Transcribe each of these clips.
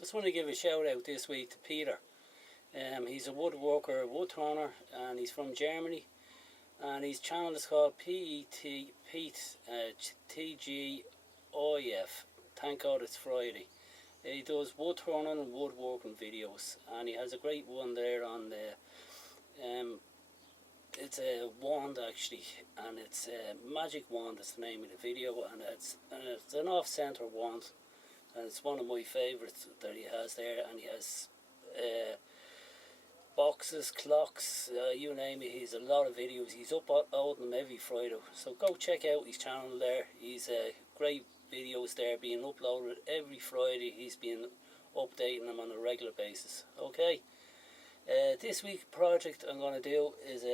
Just want to give a shout out this week to Peter. He's a woodworker, wood turner, and he's from Germany. And his channel is called PET TGIF. Thank God it's Friday. He does wood turning and woodworking videos, and he has a great one there on the. It's a wand actually, and it's a magic wand. Is the name of the video, and it's an off-center wand, and it's one of my favourites that he has there. And he has boxes, clocks, you name it. He's a lot of videos. He's uploading them every Friday, so go check out his channel there. He's great videos there being uploaded every Friday. He's been updating them on a regular basis. Okay, this week's project I'm going to do is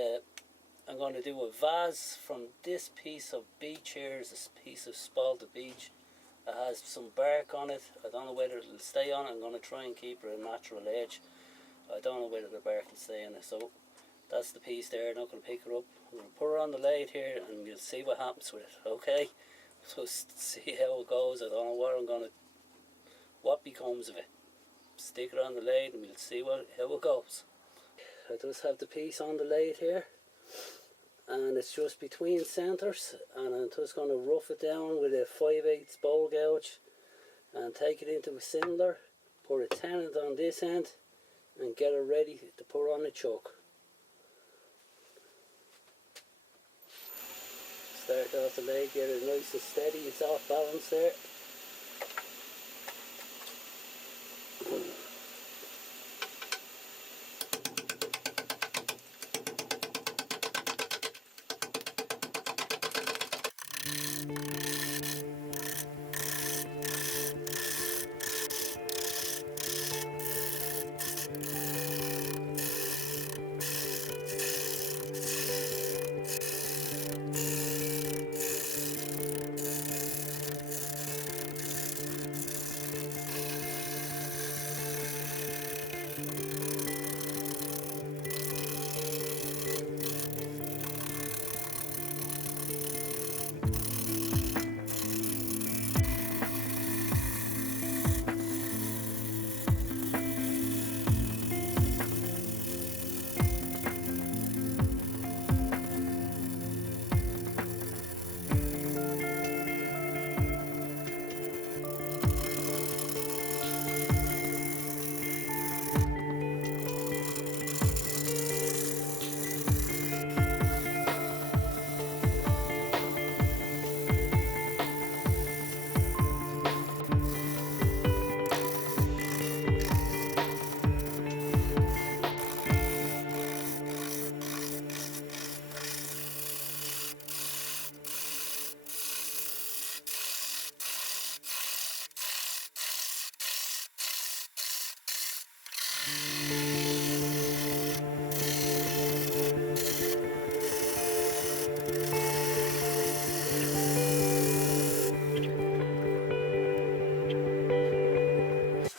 I'm going to do a vase from this piece of beech here. Is this piece of spalted beech. It has some bark on it. I don't know whether it'll stay on it. I'm going to try and keep it a natural edge. I don't know whether the bark will stay on it. So that's the piece there. I'm not going to pick her up. I'm going to put her on the lathe here and we'll see what happens with it. Okay, just see how it goes. I don't know what becomes of it. Stick it on the lathe and we'll see how it goes. I just have the piece on the lathe here, and it's just between centres, and I'm just going to rough it down with a 5/8 bowl gouge and take it into a cylinder, put a tenant on this end and get it ready to put on the chuck. Start off the lathe, get it nice and steady. It's off balance there.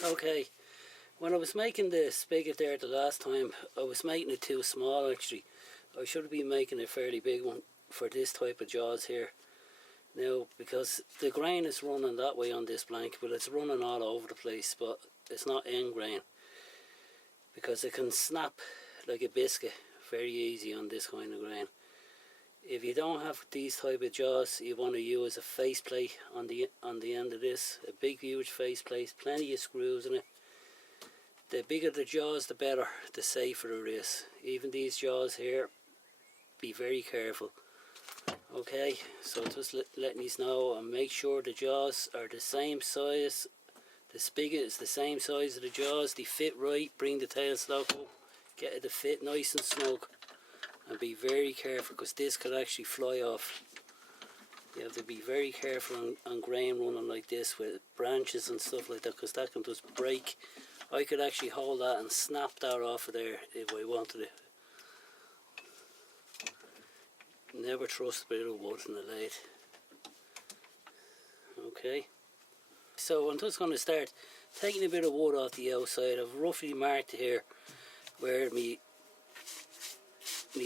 Okay, when I was making the spigot there the last time, I was making it too small actually. I should have been making a fairly big one for this type of jaws here. Now, because the grain is running that way on this blanket, but it's running all over the place, but it's not end grain, because it can snap like a biscuit very easy on this kind of grain. If you don't have these type of jaws, you want to use a faceplate on the end of this, a big huge faceplate, plenty of screws in it. The bigger the jaws, the better, the safer it is. Even these jaws here, be very careful. Okay, so just letting you know, and make sure the jaws are the same size. The spigot is the same size of the jaws, they fit right. Bring the tailstock up, get it to fit nice and snug, and be very careful because this could actually fly off. You have to be very careful on grain running like this with branches and stuff like that, because that can just break. I could actually hold that and snap that off of there if I wanted it. Never trust a bit of wood in the lathe. Okay, so I'm just going to start taking a bit of wood off the outside. I've roughly marked here where my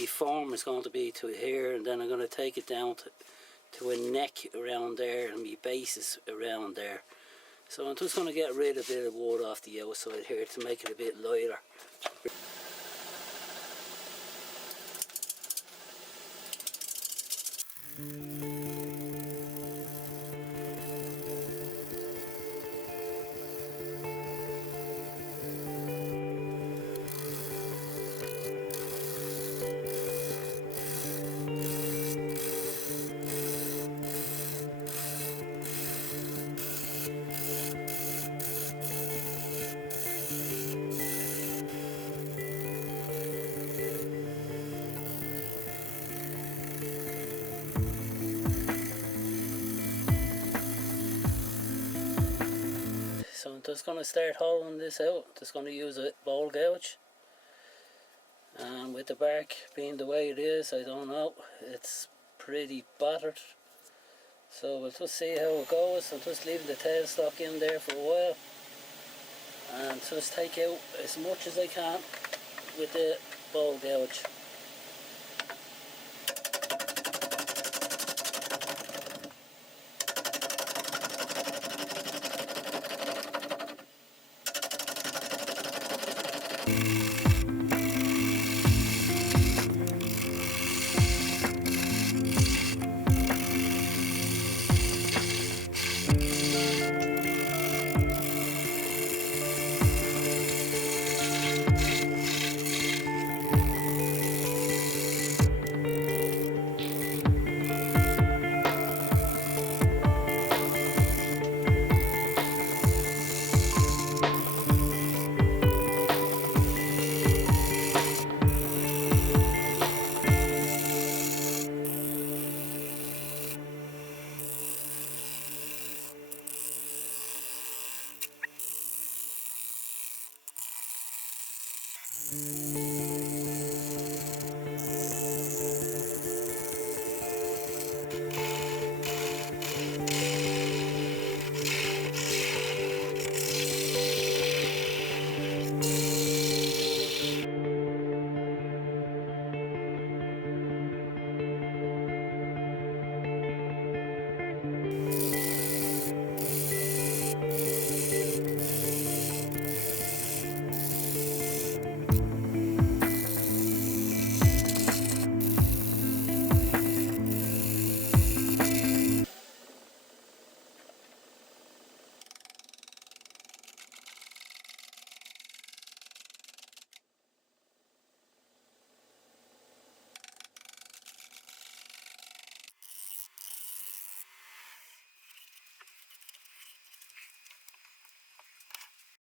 form is going to be to here, and then I'm going to take it down to a neck around there, and my base is around there. So I'm just going to get rid of a bit of wood off the outside here to make it a bit lighter. So I'm just going to start hollowing this out. Just going to use a bowl gouge. And with the bark being the way it is, I don't know, it's pretty battered. So we'll just see how it goes. I'm just leaving the tailstock in there for a while. And just take out as much as I can with the bowl gouge.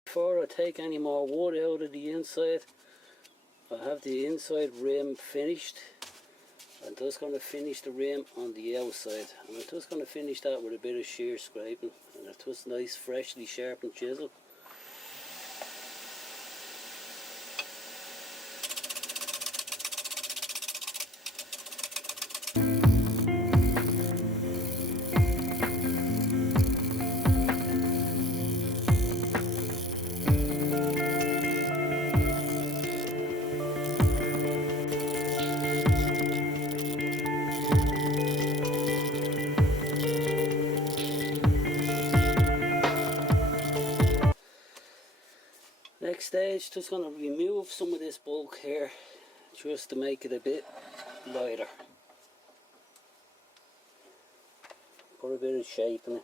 Before I take any more wood out of the inside, I have the inside rim finished. I'm just going to finish the rim on the outside, and I'm just going to finish that with a bit of shear scraping and a just nice freshly sharpened chisel. Next stage, just going to remove some of this bulk here just to make it a bit lighter. Put a bit of shape in it.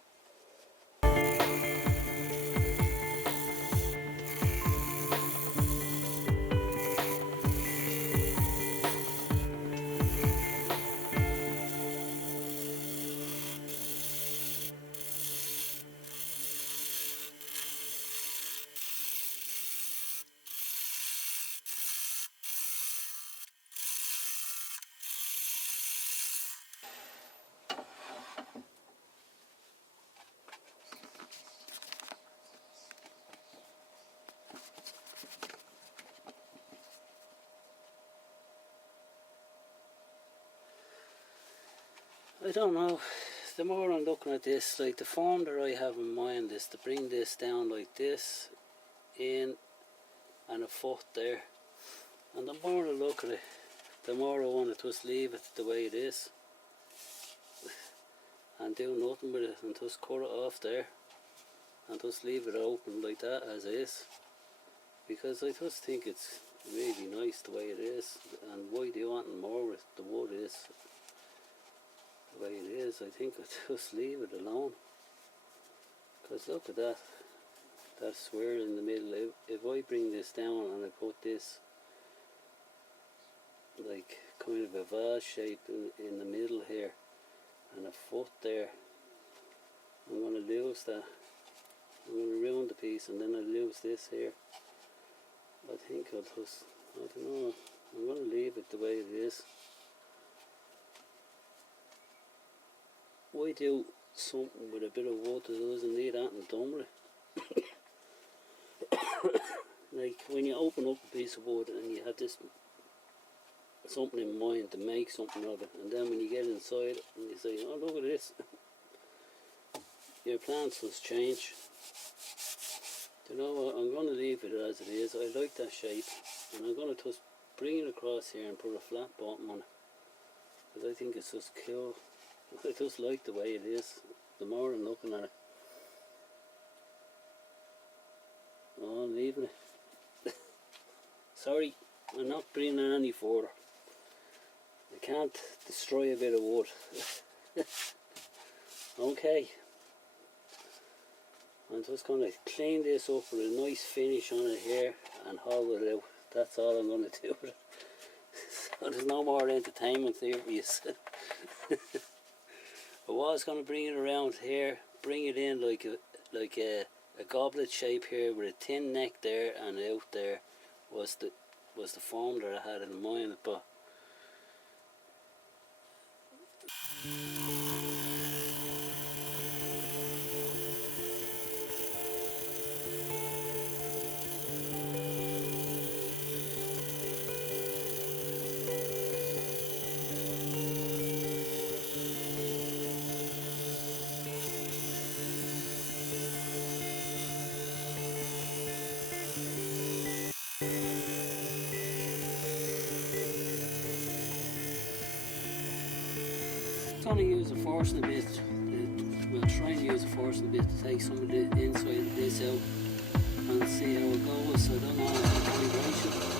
I don't know, the more I'm looking at this, like the form that I have in mind is to bring this down like this, in and a foot there, and the more I look at it, the more I want to just leave it the way it is and do nothing with it and just cut it off there. and just leave it open like that as is, because I just think it's really nice the way it is. And why do you want more with the wood is the way it is. I think I just leave it alone, because look at that square in the middle. If I bring this down and I put this like kind of a vase shape in the middle here and a foot there, I'm going to lose that. I'm going to ruin the piece, and then I lose this here. I think I'll just, I don't know, I'm going to leave it the way it is. Why do something with a bit of wood that doesn't need that and done with it? Like when you open up a piece of wood and you have this something in mind to make something of it, and then when you get inside it and you say, oh, look at this, your plans must change. You know what, I'm going to leave it as it is. I like that shape, and I'm going to just bring it across here and put a flat bottom on it, because I think it's just cool. I just like the way it is, the more I'm looking at it. Oh, I'm leaving it. Sorry, I'm not bringing it any further. I can't destroy a bit of wood. Okay. I'm just going to clean this up with a nice finish on it here and haul it out. That's all I'm going to do with it. So there's no more entertainment here for you. I was going to bring it around here, bring it in like a goblet shape here with a thin neck there, and out there was the form that I had in mind, but I'm going to use a forcing a bit. We'll try and use a forcing a bit to take some of the inside of this out and see how it goes. I don't know the calibration.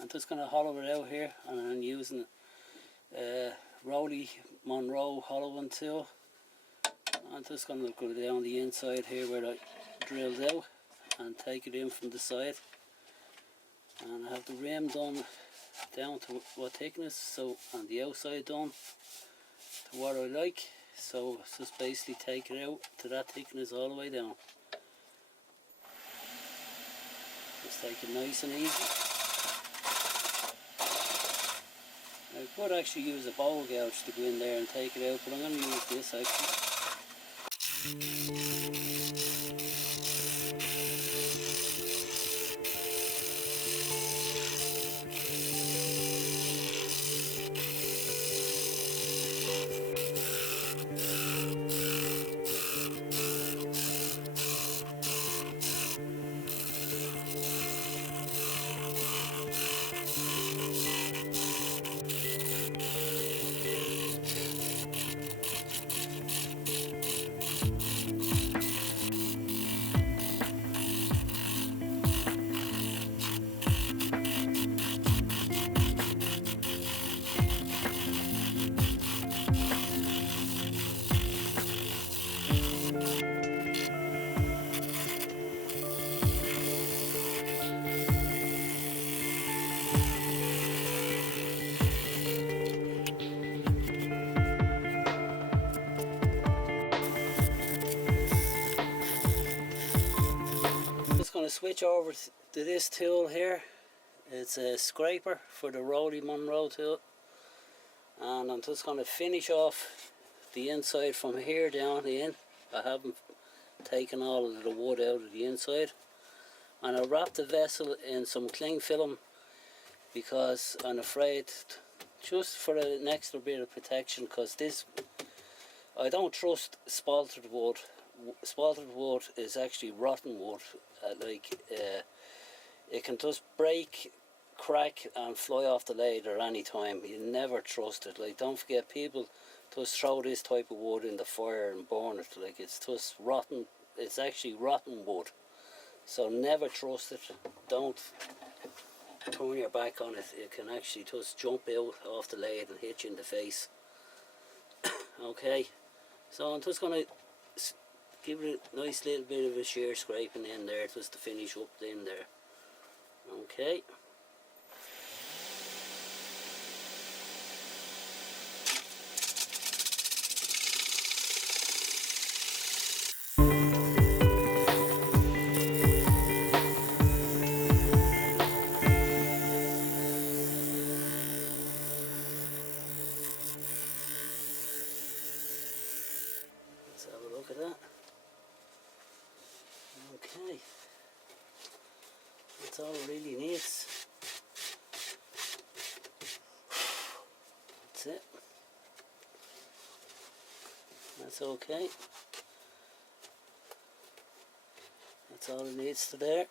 I'm just going to hollow it out here, and I'm using Rolly Monroe hollowing tool. I'm just going to go down the inside here where I drilled out and take it in from the side, and I have the rim done down to what thickness, so, and the outside done to what I like. So just basically take it out to that thickness all the way down. Just take it nice and easy. I could actually use a bowl gouge to go in there and take it out, but I'm going to use this actually. Just going to switch over to this tool here. It's a scraper for the Rolly Monroe tool, and I'm just going to finish off the inside from here down in. I haven't taken all of the wood out of the inside, and I'll wrap the vessel in some cling film because I'm afraid, just for an extra bit of protection, because this, I don't trust spaltered wood. Spaltered wood is actually rotten wood. It can just break, crack and fly off the lathe at any time. You never trust it. Like, don't forget, people just throw this type of wood in the fire and burn it. Like, it's just rotten. It's actually rotten wood. So never trust it. Don't turn your back on it. It can actually just jump out off the lathe and hit you in the face. Okay, so I'm just going to give it a nice little bit of a shear scraping in there just to finish up in there. Okay. Let's have a look at that. Okay. That's all it really needs. That's it. That's okay. That's all it needs to there.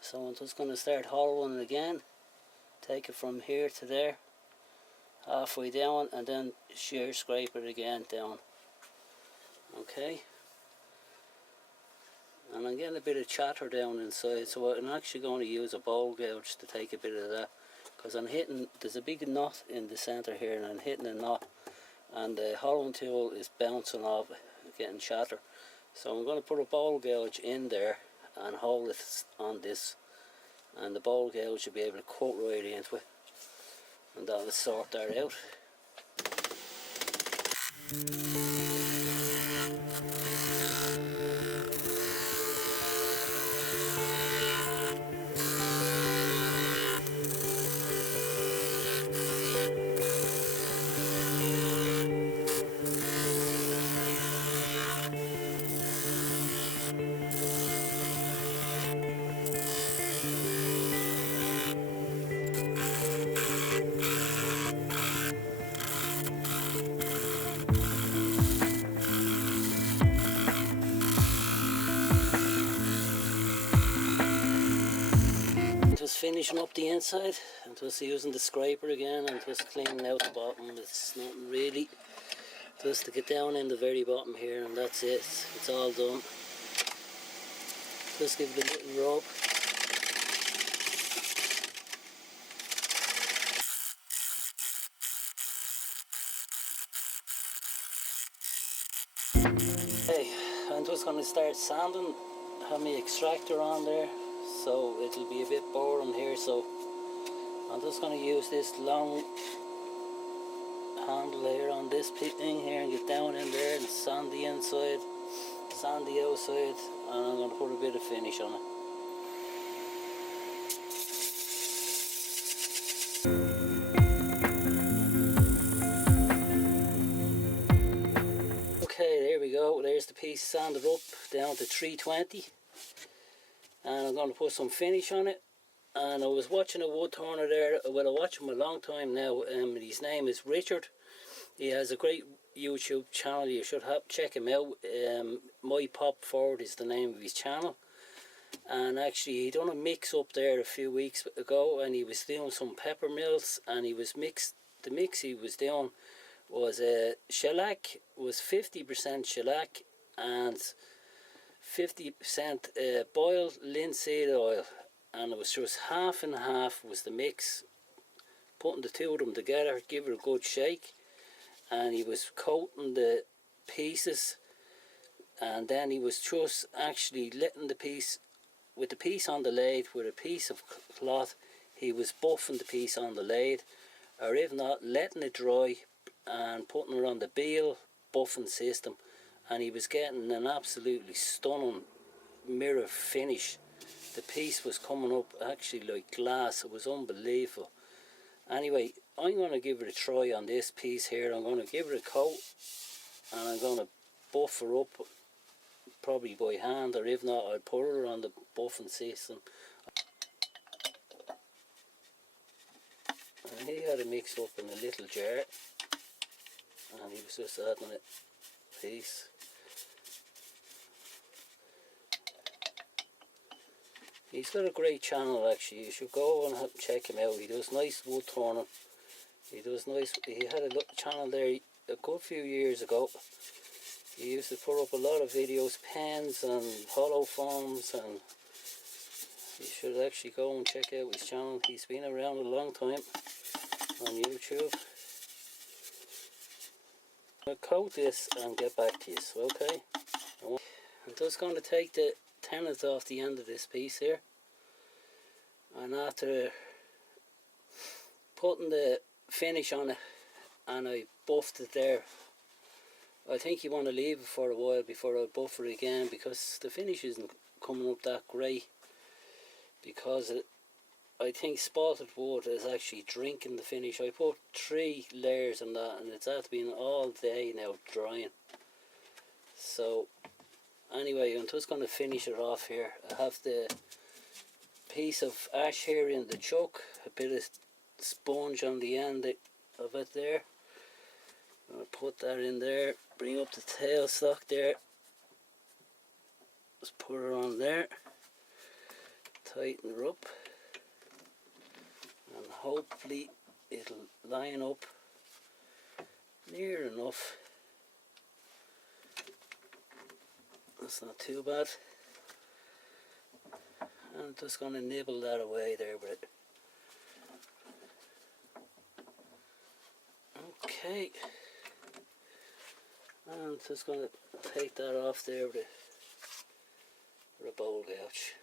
So I'm just going to start hollowing it again. Take it from here to there, halfway down, and then shear scrape it again down. Okay. And I'm getting a bit of chatter down inside, so I'm actually going to use a bowl gouge to take a bit of that, because I'm hitting, there's a big knot in the centre here, and I'm hitting a knot, and the hollowing tool is bouncing off, getting chatter. So I'm going to put a bowl gouge in there and hold it on this, and the bowl gouge will be able to cut right into it, and that'll sort that out. Just finishing up the inside and just using the scraper again and just cleaning out the bottom. It's nothing really, just to get down in the very bottom here, and that's it. It's all done. Just give it a little rub. Okay, I'm just going to start sanding. Have my extractor on there, so it'll be a bit boring here, so I'm just going to use this long handle here on this thing here and get down in there and sand the inside, sand the outside, and I'm going to put a bit of finish on it. Okay, there we go. There's the piece sanded up down to 320, and I'm going to put some finish on it. And I was watching a wood turner there. Well, I watch him a long time now. His name is Richard. He has a great YouTube channel. You should check him out. My Pop Forward is the name of his channel. And actually, he done a mix up there a few weeks ago, and he was doing some pepper mills, and he was the mix he was doing was shellac, was 50% shellac and 50% boiled linseed oil, and it was just half and half was the mix. Putting the two of them together, give it a good shake, and he was coating the pieces, and then he was just actually letting the piece, with the piece on the lathe, with a piece of cloth, he was buffing the piece on the lathe, or if not, letting it dry and putting it on the Beal buffing system, and he was getting an absolutely stunning mirror finish. The piece was coming up actually like glass. It was unbelievable. Anyway, I'm going to give it a try on this piece here. I'm going to give it a coat, and I'm going to buff her up probably by hand, or if not, I'll put her on the buffing system. He had it mixed up in a little jar and he was just adding a piece. He's got a great channel actually, you should go and check him out. He does nice wood turning. He had a channel there a good few years ago. He used to put up a lot of videos, pens and hollow forms, and you should actually go and check out his channel. He's been around a long time on YouTube. I'll coat this and get back to you, okay? I'm just going to take the tenons off the end of this piece here, and after putting the finish on it and I buffed it there, I think you want to leave it for a while before I buff it again, because the finish isn't coming up that great, because I think spotted wood is actually drinking the finish. I put 3 layers on that and it's had been all day now drying. So anyway, I'm just going to finish it off here. I have the piece of ash here in the chuck, a bit of sponge on the end of it there. I'll put that in there, bring up the tailstock there, just put her on there, tighten her up, and hopefully it'll line up near enough. That's not too bad. And I'm just going to nibble that away there with it. Okay. And I'm just going to take that off there with a bowl gouge.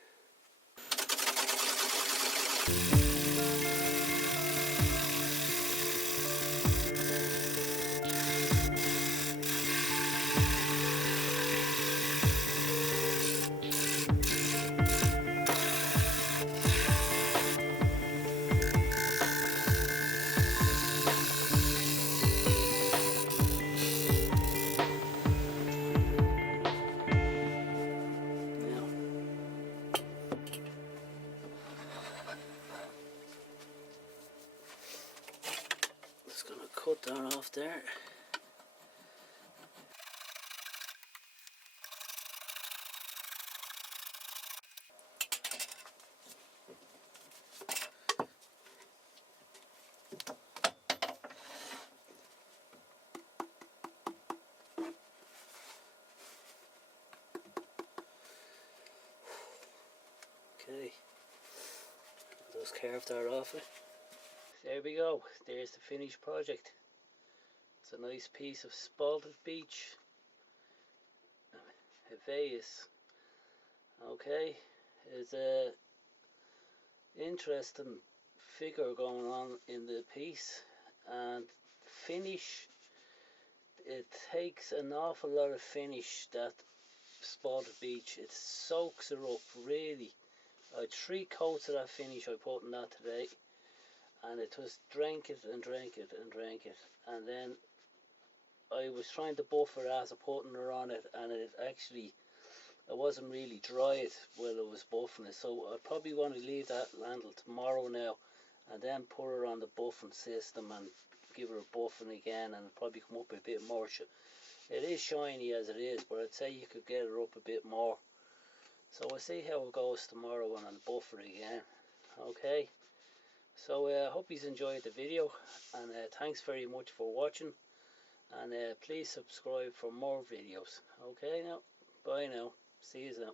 Just going to cut that off there. Okay, just carve that off it. There we go, there's the finished project. It's a nice piece of spalted beech, a vase. Okay, there's a interesting figure going on in the piece, and finish, it takes an awful lot of finish, that spalted beech. It soaks her up really. I had 3 coats of that finish I put in that today, and it just drank it and drank it and drank it, and then I was trying to buff her as I putting her on it, and it actually, I wasn't really dry it while I was buffing it, so I probably want to leave that until tomorrow now, and then put her on the buffing system and give her a buffing again, and probably come up a bit more. It is shiny as it is, but I'd say you could get her up a bit more. So we'll see how it goes tomorrow when I'll buff her again. Okay, so I hope you've enjoyed the video, and thanks very much for watching, and please subscribe for more videos. Okay now, bye now, see you now.